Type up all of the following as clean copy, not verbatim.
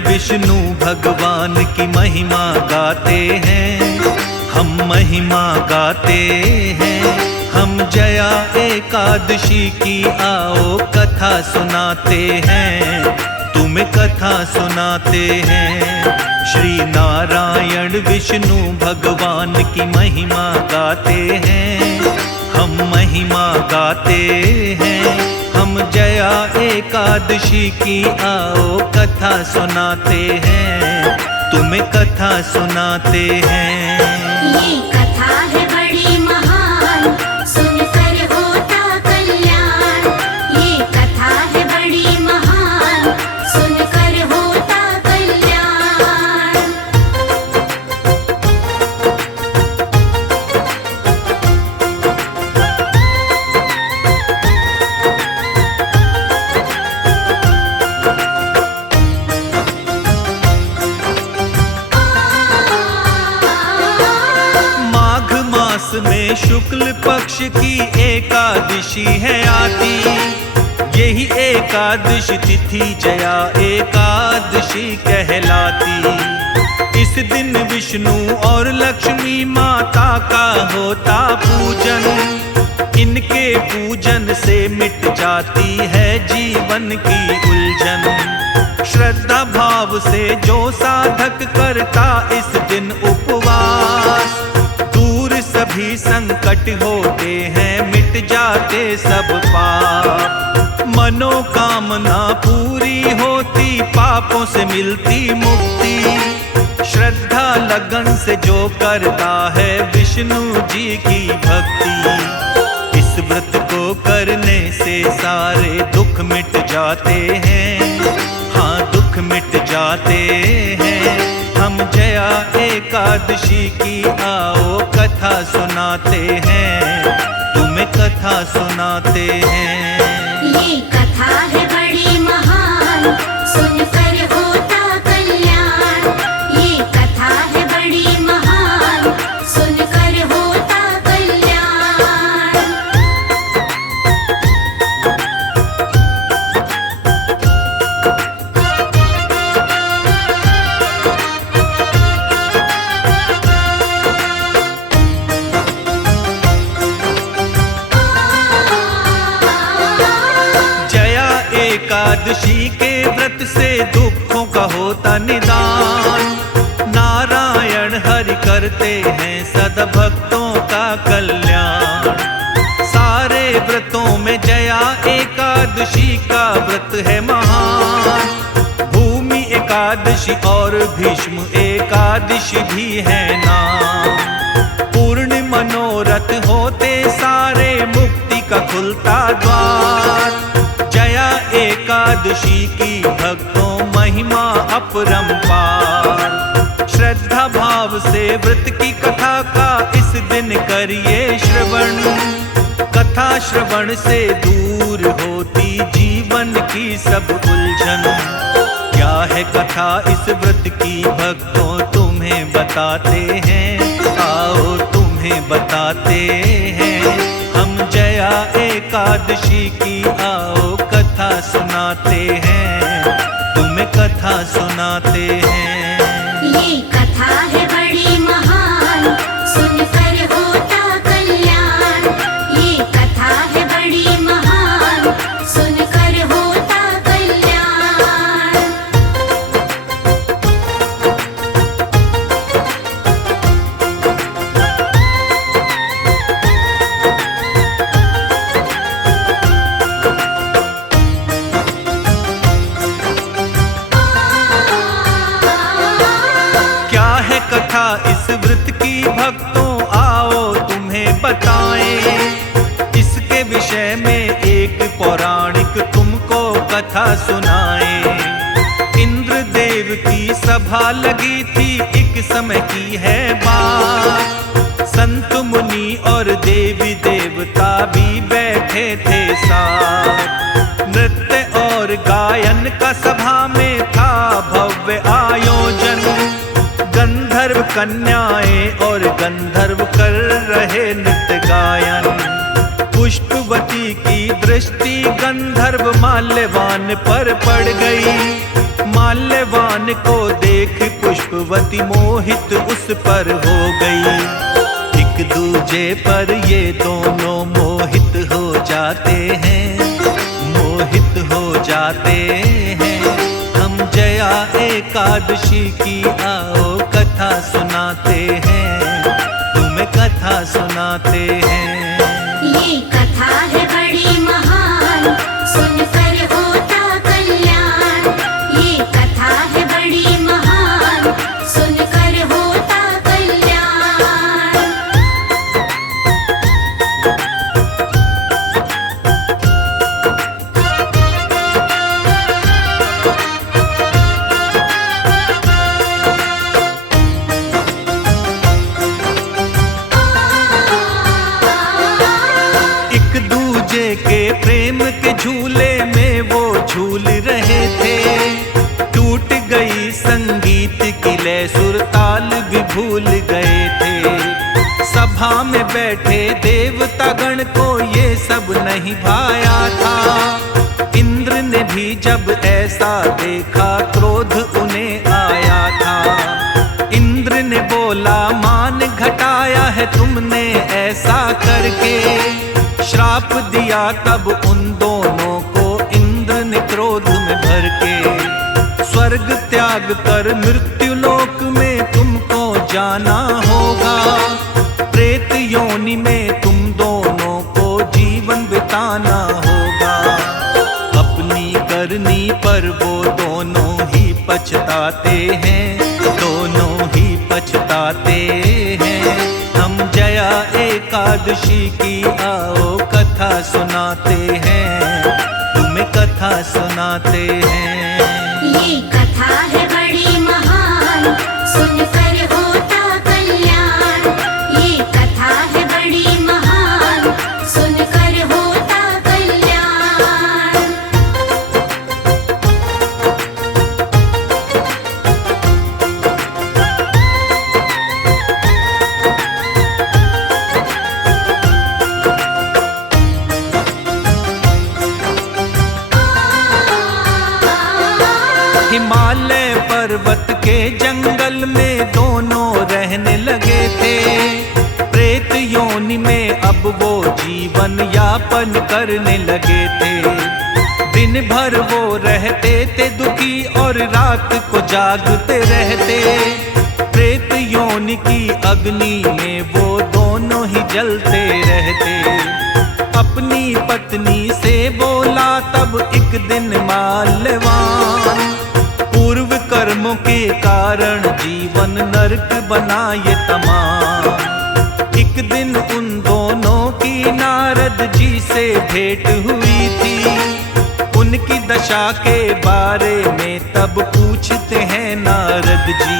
विष्णु भगवान की महिमा गाते हैं, हम महिमा गाते हैं। हम जया एकादशी की आओ कथा सुनाते हैं, तुम्हें कथा सुनाते हैं। श्री नारायण विष्णु भगवान की महिमा गाते हैं, हम महिमा गाते हैं। हम जया एकादशी की आओ कथा सुनाते हैं, तुम्हें कथा सुनाते हैं। ये कथा है बड़ी महान, सुनकर होता कल्याण। ये कथा है बड़ी महान, सुनकर होता कल्याण। में शुक्ल पक्ष की एकादशी है आती, यही एकादशी तिथि जया एकादशी कहलाती। इस दिन विष्णु और लक्ष्मी माता का होता पूजन, इनके पूजन से मिट जाती है जीवन की उलझन। श्रद्धा भाव से जो साधक करता इस दिन उपवास, सभी संकट होते हैं, मिट जाते सब पाप। मनोकामना पूरी होती, पापों से मिलती मुक्ति। श्रद्धा लगन से जो करता है विष्णु जी की भक्ति, इस व्रत को करने से सारे दुख मिट जाते हैं, हाँ दुख मिट जाते हैं। हम जया एकादशी की आओ कथा सुनाते हैं, तुम्हें कथा सुनाते हैं। ये कथा है बड़ी महान, सुनकर होता कल्याण। ये कथा है बड़ी महान, सुनकर होता कल्याण। एकादशी के व्रत से दुखों का होता निदान। नारायण हरि करते हैं सदा भक्तों का कल्याण। सारे व्रतों में जया एकादशी का व्रत है महान। भूमि एकादशी और भीष्म एकादशी भी है नाम। पूर्ण मनोरथ होते सारे, मुक्ति का खुलता द्वार। जया एकादशी की भक्तों महिमा अपरंपार। श्रद्धा भाव से व्रत की कथा का इस दिन करिए श्रवण। कथा श्रवण से दूर होती जीवन की सब उलझन। क्या है कथा इस व्रत की भक्तों तुम्हें बताते हैं, आओ तुम्हें बताते हैं। हम जया एकादशी की आओ कथा सुनाते हैं, तुम्हें कथा सुनाते हैं। ये कथा है बड़ी महान, सुनकर होता कल्याण। ये कथा है बड़ी महान, सुनकर होता कल्याण। कथा इस व्रत की भक्तों आओ तुम्हें बताएं। इसके विषय में एक पौराणिक तुमको कथा सुनाएं। इंद्रदेव की सभा लगी थी, एक समय की है बात। संत मुनि और देवी देवता भी बैठे थे साथ। नृत्य और गायन का सभा में था भव्य आयोजन। गंधर्व कन्याएं और गंधर्व कर रहे नृत्य गायन। पुष्पवती की दृष्टि गंधर्व माल्यवान पर पड़ गई। माल्यवान को देख पुष्पवती मोहित उस पर हो गई। एक दूजे पर ये दोनों मोहित हो जाते हैं, मोहित हो जाते हैं। हम जया एकादशी की आओ कथा सुनाते हैं, तुम्हें कथा सुनाते हैं। ये कथा है बड़ी महान, सुनकर होता कल्याण। ये कथा है बड़ी महान, सुनकर होता कल्याण। के प्रेम के झूले में वो झूल रहे थे। टूट गई संगीत की लय, सुर ताल भी भूल गए थे। सभा में बैठे देवता गण को ये सब नहीं भाया था। इंद्र ने भी जब ऐसा देखा क्रोध उन्हें आया था। इंद्र ने बोला मान घटाया है तुमने ऐसा करके। श्राप दिया तब उन दोनों को इंद्र ने क्रोध में भर के। स्वर्ग त्याग कर मृत्यु लोक में तुमको जाना होगा। प्रेत योनि में तुम दोनों को जीवन बिताना होगा। अपनी करनी पर वो दोनों ही पछताते हैं, दोनों ही पछताते हैं। हम जया एकादशी की आओ कथा सुनाते हैं, तुम्हें कथा सुनाते हैं। ये कथा है बड़ी महान, सुनकर होता कल्याण। ये कथा है बड़ी महान, सुनकर होता कल्याण। हिमालय पर्वत के जंगल में दोनों रहने लगे थे। प्रेत योनि में अब वो जीवन यापन करने लगे थे। दिन भर वो रहते थे दुखी और रात को जागते रहते। प्रेत योनि की अग्नि में वो दोनों ही जलते रहते। अपनी पत्नी से बोला तब एक दिन माल्यवान, पूर्व कर्मों के कारण जीवन नरक बना ये तमाम। एक दिन उन दोनों की नारद जी से भेंट हुई थी। उनकी दशा के बारे में तब पूछते हैं नारद जी।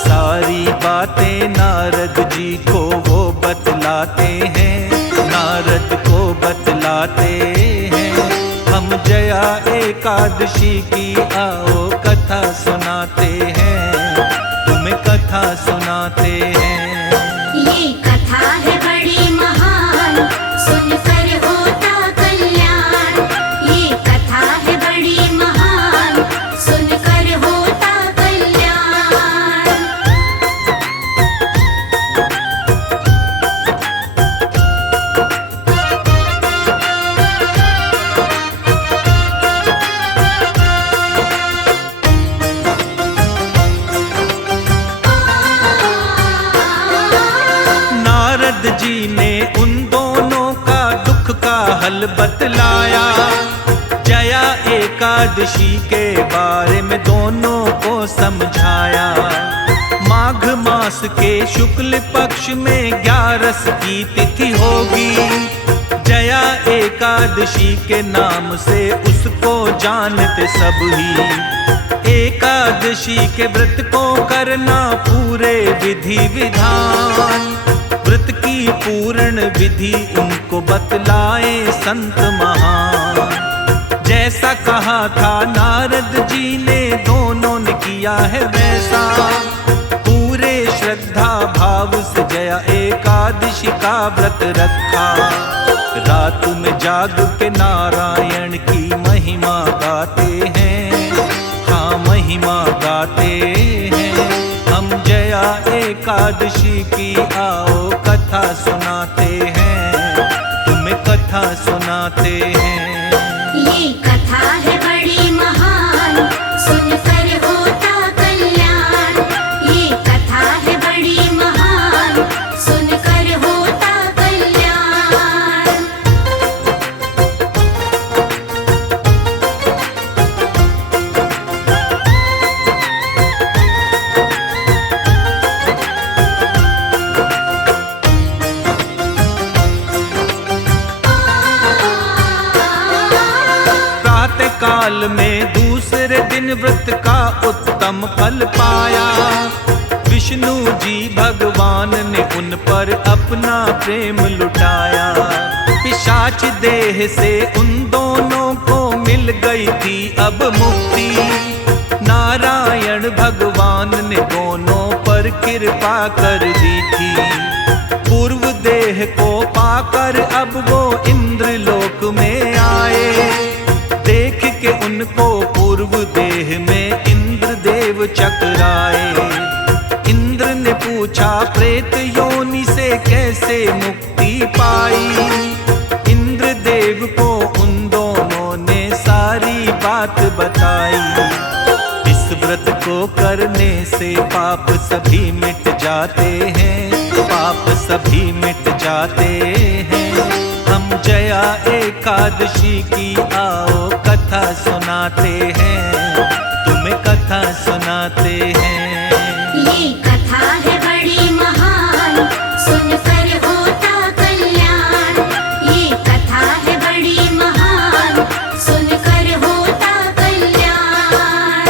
सारी बातें नारद जी को वो बतलाते हैं, नारद को बतलाते हैं। हम जया एकादशी की आओ कथा सुनाते हैं, तुम्हें कथा सुनाते हैं। ये कथा है बड़ी महान, सुनकर होता कल्याण। ये कथा है बड़ी महान, सुनकर होता कल्याण। जी ने उन दोनों का दुख का हल बतलाया। जया एकादशी के बारे में दोनों को समझाया। माघ मास के शुक्ल पक्ष में 11 की तिथि होगी। जया एकादशी के नाम से उसको जानते सब ही। एकादशी के व्रत को करना पूरे विधि विधान। व्रत की पूर्ण विधि उनको बतलाए संत महान। जैसा कहा था नारद जी ने दोनों ने किया है वैसा। पूरे श्रद्धा भाव से जया एकादशी का व्रत रखा। रात में जाग के नारायण की महिमा गाते हैं, हाँ एकादशी की आओ कथा सुनाते हैं, तुम्हें कथा सुनाते हैं। ये कथा है बड़ी महान, सुनकर होता कल्याण। ये कथा है बड़ी महान, सुनकर होता कल्याण। प्रातः काल में दूसरे दिन व्रत का उत्तम फल पाया। विष्णु जी भगवान ने उन पर अपना प्रेम लुटाया। पिशाच देह से उन दोनों को मिल गई थी अब मुक्ति। नारायण भगवान ने दोनों पर कृपा कर दी थी। पूर्व देह को पाकर अब वो इंद्र लोक में आए। देख के उनको पूर्व देह में इंद्र देव चकराए। इंद्र ने पूछा प्रेत योनि से कैसे मुक्ति पाई। इंद्र देव को उन दोनों ने सारी बात बताई। इस व्रत को करने से पाप सभी मिट जाते हैं, पाप सभी मिट जाते हैं। हम जया एकादशी की आओ कथा सुनाते हैं, तुम्हें कथा सुनाते हैं। ये कथा है बड़ी महान, सुनकर होता कल्याण। ये कथा है बड़ी महान, सुनकर होता कल्याण।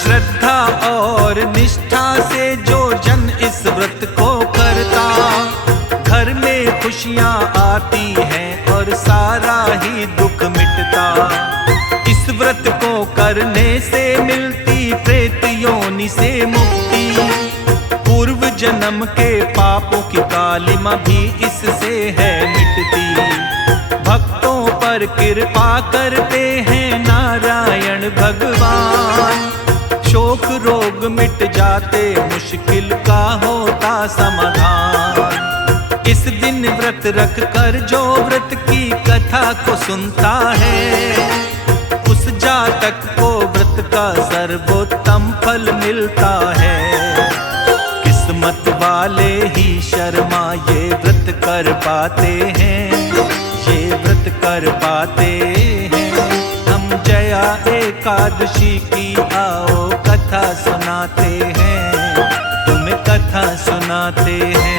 श्रद्धा और निष्ठा से जो जन इस व्रत को करता, घर में खुशियां आती हैं और सारा ही दुख मिटता। इस व्रत को करने से मिलती प्रेत योनि से मुक्ति। पूर्व जन्म के पापों की कालिमा भी इससे है मिटती। भक्तों पर कृपा करते हैं नारायण भगवान। शोक रोग मिट जाते, मुश्किल का होता समाधान। इस दिन व्रत रख कर जो व्रत की कथा को सुनता है, उस जातक को व्रत का सर्वोत्तम फल मिलता है। किस्मत वाले ही शर्मा ये व्रत कर पाते हैं, ये व्रत कर पाते हैं। हम जया एकादशी की आओ कथा सुनाते हैं, तुम्हें कथा सुनाते हैं।